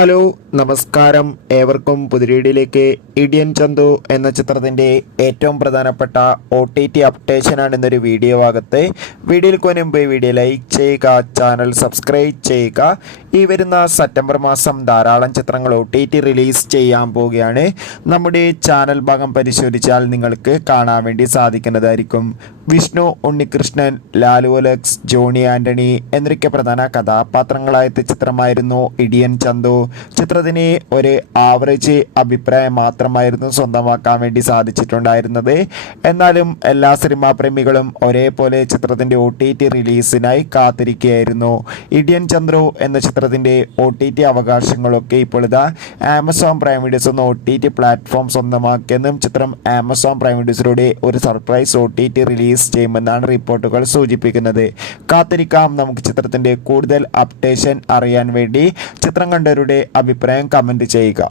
Hello നമസ്കാരം, ഏവർക്കും പുതിരീടിയിലേക്ക്. ഇടിയൻ ചന്തു എന്ന ചിത്രത്തിൻ്റെ ഏറ്റവും പ്രധാനപ്പെട്ട OTT അപ്ഡേഷനാണ് ഇന്നൊരു വീഡിയോ ഭാഗത്ത്. വീഡിയോയിൽ മുൻപ് വീഡിയോ ലൈക്ക് ചെയ്യുക, ചാനൽ സബ്സ്ക്രൈബ് ചെയ്യുക. ഈ വരുന്ന സെപ്റ്റംബർ മാസം ധാരാളം ചിത്രങ്ങൾ OTT റിലീസ് ചെയ്യാൻ പോവുകയാണ്. നമ്മുടെ ചാനൽ ഭാഗം പരിശോധിച്ചാൽ നിങ്ങൾക്ക് കാണാൻ വേണ്ടി സാധിക്കുന്നതായിരിക്കും. വിഷ്ണു ഉണ്ണികൃഷ്ണൻ, ലാലു അലക്സ്, ജോണി ആൻ്റണി എന്നൊക്കെ പ്രധാന കഥാപാത്രങ്ങളായ ചിത്രമായിരുന്നു ഇടിയൻ ചന്തു. ചിത്രത്തിന് ഒരു ആവറേജ് അഭിപ്രായം മാത്രമായിരുന്നു സ്വന്തമാക്കാൻ വേണ്ടി സാധിച്ചിട്ടുണ്ടായിരുന്നത്. എന്നാലും എല്ലാ സിനിമാ പ്രേമികളും ഒരേപോലെ ചിത്രത്തിൻ്റെ OTT റിലീസിനായി കാത്തിരിക്കുകയായിരുന്നു. ഇടിയൻ ചന്ദ്രു എന്ന ചിത്രത്തിൻ്റെ OTT അവകാശങ്ങളൊക്കെ ഇപ്പോൾ ഇതാ ആമസോൺ പ്രൈം വീഡിയോസ് എന്ന OTT പ്ലാറ്റ്ഫോം സ്വന്തമാക്കിയെന്നും ചിത്രം ആമസോൺ പ്രൈം വീഡിയോസിലൂടെ ഒരു സർപ്രൈസ് OTT റിലീസ് ചെയ്യുമെന്നാണ് റിപ്പോർട്ടുകൾ സൂചിപ്പിക്കുന്നത്. കാത്തിരിക്കാം. നമുക്ക് ചിത്രത്തിൻ്റെ കൂടുതൽ അപ്ഡേഷൻ അറിയാൻ വേണ്ടി ചിത്രം കണ്ടവരുടെ അഭിപ്രായം കമൻറ്റ് ചെയ്യുക.